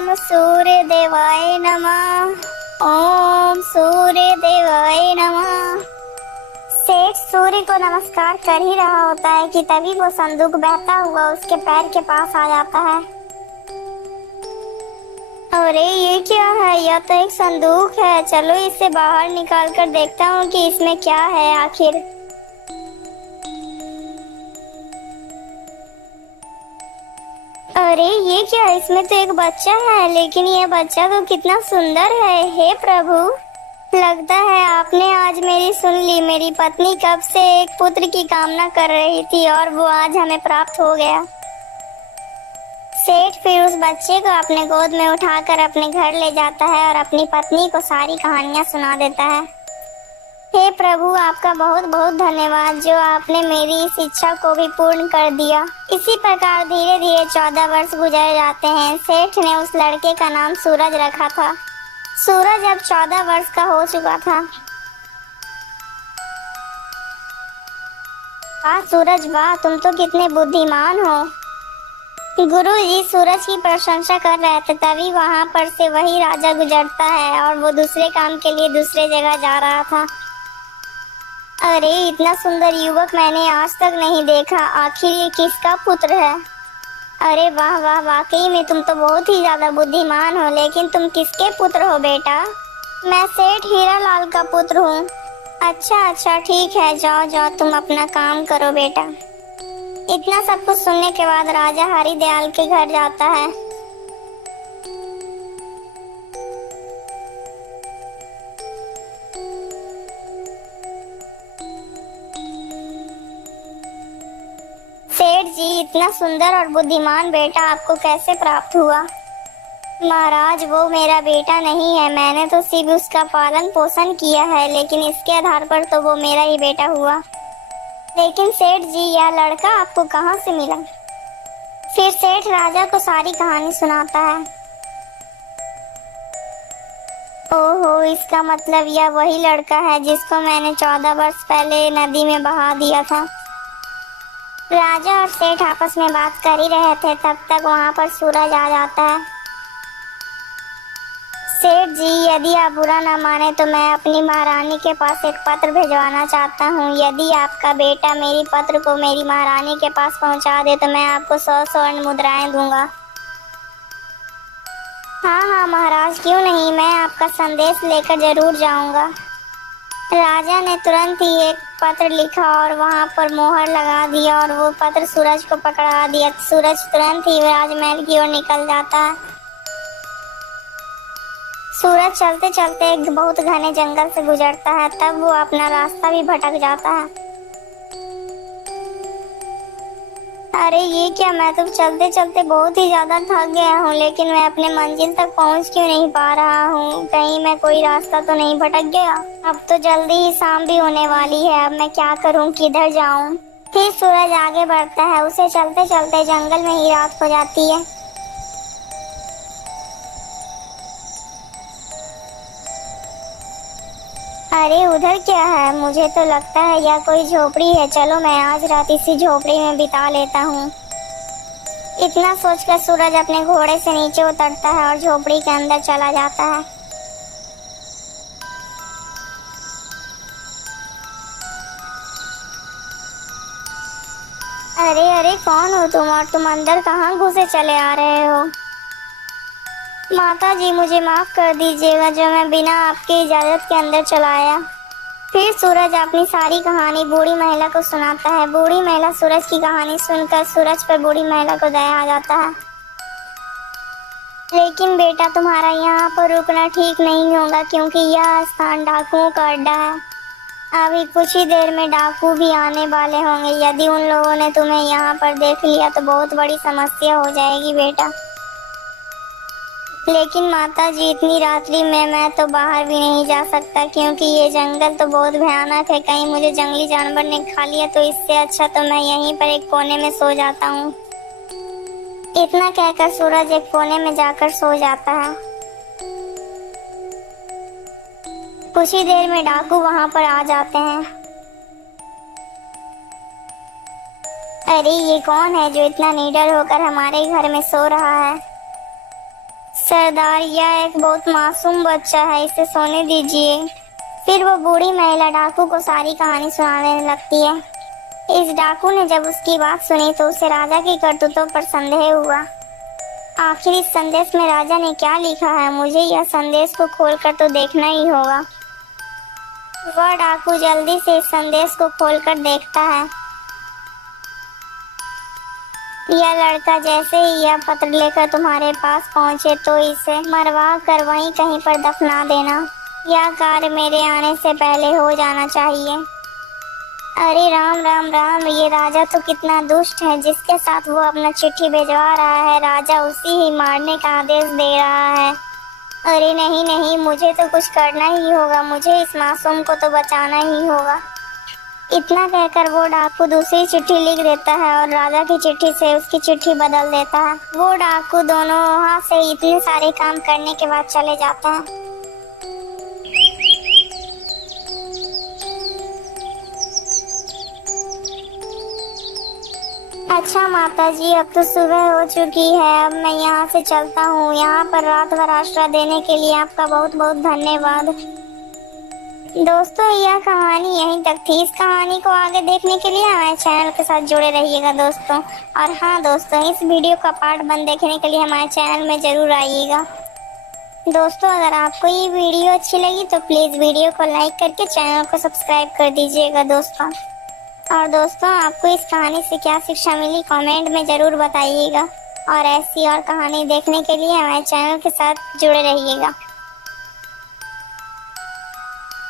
ओम सूर्य देवाय नमः। ओम सूर्य देवाय नमः। सेठ सूर्य को नमस्कार कर ही रहा होता है कि तभी वो संदूक बहता हुआ उसके पैर के पास आ जाता है। अरे ये क्या है? यह तो एक संदूक है। चलो इसे बाहर निकाल कर देखता हूँ कि इसमें क्या है आखिर। अरे ये क्या? इसमें तो एक बच्चा है, लेकिन यह बच्चा तो कितना सुंदर है। हे प्रभु, लगता है आपने आज मेरी सुन ली। मेरी पत्नी कब से एक पुत्र की कामना कर रही थी और वो आज हमें प्राप्त हो गया। सेठ फिर उस बच्चे को अपने गोद में उठाकर अपने घर ले जाता है और अपनी पत्नी को सारी कहानियां सुना देता है। हे प्रभु, आपका बहुत बहुत धन्यवाद जो आपने मेरी इस इच्छा को भी पूर्ण कर दिया। इसी प्रकार धीरे धीरे 14 वर्ष गुजर जाते हैं। सेठ ने उस लड़के का नाम सूरज रखा था। सूरज अब 14 वर्ष का हो चुका था। वाह सूरज वाह, तुम तो कितने बुद्धिमान हो। गुरु जी सूरज की प्रशंसा कर रहे थे, तभी वहां पर से वही राजा गुजरता है और वो दूसरे काम के लिए दूसरे जगह जा रहा था। अरे इतना सुंदर युवक मैंने आज तक नहीं देखा। आखिर ये किसका पुत्र है? अरे वाह वाह, वाकई में तुम तो बहुत ही ज्यादा बुद्धिमान हो। लेकिन तुम किसके पुत्र हो बेटा? मैं सेठ हीरालाल का पुत्र हूँ। अच्छा अच्छा ठीक है, जाओ जाओ तुम अपना काम करो बेटा। इतना सब कुछ सुनने के बाद राजा हरिदयाल के घर जाता है। सेठ जी, इतना सुंदर और बुद्धिमान बेटा आपको कैसे प्राप्त हुआ? महाराज, वो मेरा बेटा नहीं है। मैंने तो सिर्फ उसका पालन पोषण किया है, लेकिन इसके आधार पर तो वो मेरा ही बेटा हुआ। लेकिन सेठ जी, यह लड़का आपको कहाँ से मिला? फिर सेठ राजा को सारी कहानी सुनाता है। ओहो, इसका मतलब यह वही लड़का है जिसको मैंने 14 वर्ष पहले नदी में बहा दिया था। राजा और सेठ आपस में बात कर ही रहे थे, तब तक वहां पर सूरज आ जाता है। सेठ जी, यदि आप बुरा ना माने तो मैं अपनी महारानी के पास एक पत्र भिजवाना चाहता हूँ। यदि आपका बेटा मेरी पत्र को मेरी महारानी के पास पहुँचा दे तो मैं आपको 100 स्वर्ण मुद्राएं दूंगा। हाँ हाँ महाराज, क्यों नहीं, मैं आपका संदेश लेकर जरूर जाऊंगा। राजा ने तुरंत ही एक पत्र लिखा और वहां पर मोहर लगा दिया और वो पत्र सूरज को पकड़ा दिया। सूरज तुरंत ही राजमहल की ओर निकल जाता है। सूरज चलते चलते एक बहुत घने जंगल से गुजरता है, तब वो अपना रास्ता भी भटक जाता है। अरे ये क्या, मैं तो चलते चलते बहुत ही ज्यादा थक गया हूँ, लेकिन मैं अपने मंजिल तक पहुँच क्यों नहीं पा रहा हूँ? कहीं मैं कोई रास्ता तो नहीं भटक गया? अब तो जल्दी ही शाम भी होने वाली है। अब मैं क्या करूँ, किधर जाऊँ? फिर सूरज आगे बढ़ता है। उसे चलते चलते जंगल में ही रात हो जाती है। अरे उधर क्या है? मुझे तो लगता है यह कोई झोपड़ी है। चलो मैं आज रात इसी झोपड़ी में बिता लेता हूँ। इतना सोचकर सूरज अपने घोड़े से नीचे उतरता है और झोपड़ी के अंदर चला जाता है। अरे अरे, कौन हो तुम और तुम अंदर कहाँ घुसे चले आ रहे हो? माता जी, मुझे माफ कर दीजिएगा जो मैं बिना आपकी इजाजत के अंदर चला आया। फिर सूरज अपनी सारी कहानी बूढ़ी महिला को सुनाता है। बूढ़ी महिला सूरज की कहानी सुनकर सूरज पर बूढ़ी महिला को दया आ जाता है। लेकिन बेटा, तुम्हारा यहाँ पर रुकना ठीक नहीं होगा, क्योंकि यह स्थान डाकुओं का अड्डा है। अभी कुछ ही देर में डाकू भी आने वाले होंगे। यदि उन लोगों ने तुम्हें यहाँ पर देख लिया तो बहुत बड़ी समस्या हो जाएगी बेटा। लेकिन माता जी, इतनी रात्रि में मैं तो बाहर भी नहीं जा सकता, क्योंकि ये जंगल तो बहुत भयानक है। कहीं मुझे जंगली जानवर ने खा लिया तो इससे अच्छा तो मैं यहीं पर एक कोने में सो जाता हूँ। इतना कहकर सूरज एक कोने में जाकर सो जाता है। कुछ ही देर में डाकू वहां पर आ जाते हैं। अरे ये कौन है जो इतना निडर होकर हमारे घर में सो रहा है? सरदार, यह एक बहुत मासूम बच्चा है, इसे सोने दीजिए। फिर वो बूढ़ी महिला डाकू को सारी कहानी सुनाने लगती है। इस डाकू ने जब उसकी बात सुनी तो उसे राजा की करतूतों पर संदेह हुआ। आखिर इस संदेश में राजा ने क्या लिखा है, मुझे यह संदेश को खोलकर तो देखना ही होगा। वह डाकू जल्दी से इस संदेश को खोलकर देखता है। यह लड़का जैसे ही यह पत्र लेकर तुम्हारे पास पहुंचे तो इसे मरवा कर वहीं कहीं पर दफना देना। यह कार्य मेरे आने से पहले हो जाना चाहिए। अरे राम राम राम, ये राजा तो कितना दुष्ट है, जिसके साथ वो अपना चिट्ठी भिजवा रहा है राजा उसी ही मारने का आदेश दे रहा है। अरे नहीं नहीं, मुझे तो कुछ करना ही होगा, मुझे इस मासूम को तो बचाना ही होगा। इतना कहकर वो डाकू दूसरी चिट्ठी लिख देता है और राजा की चिट्ठी से उसकी चिट्ठी बदल देता है। वो डाकू दोनों वहाँ से इतने सारे काम करने के बाद चले जाता है। अच्छा माता जी, अब तो सुबह हो चुकी है, अब मैं यहाँ से चलता हूँ। यहाँ पर रात भर आश्रय देने के लिए आपका बहुत बहुत धन्यवाद। दोस्तों, यह कहानी यहीं तक थी। इस कहानी को आगे देखने के लिए हमारे चैनल के साथ जुड़े रहिएगा दोस्तों। और हाँ दोस्तों, इस वीडियो का पार्ट 1 देखने के लिए हमारे चैनल में ज़रूर आइएगा। दोस्तों, अगर आपको ये वीडियो अच्छी लगी तो प्लीज़ वीडियो को लाइक करके चैनल को सब्सक्राइब कर दीजिएगा दोस्तों। और दोस्तों, आपको इस कहानी से क्या शिक्षा मिली कमेंट में ज़रूर बताइएगा। और ऐसी और कहानी देखने के लिए हमारे चैनल के साथ जुड़े रहिएगा।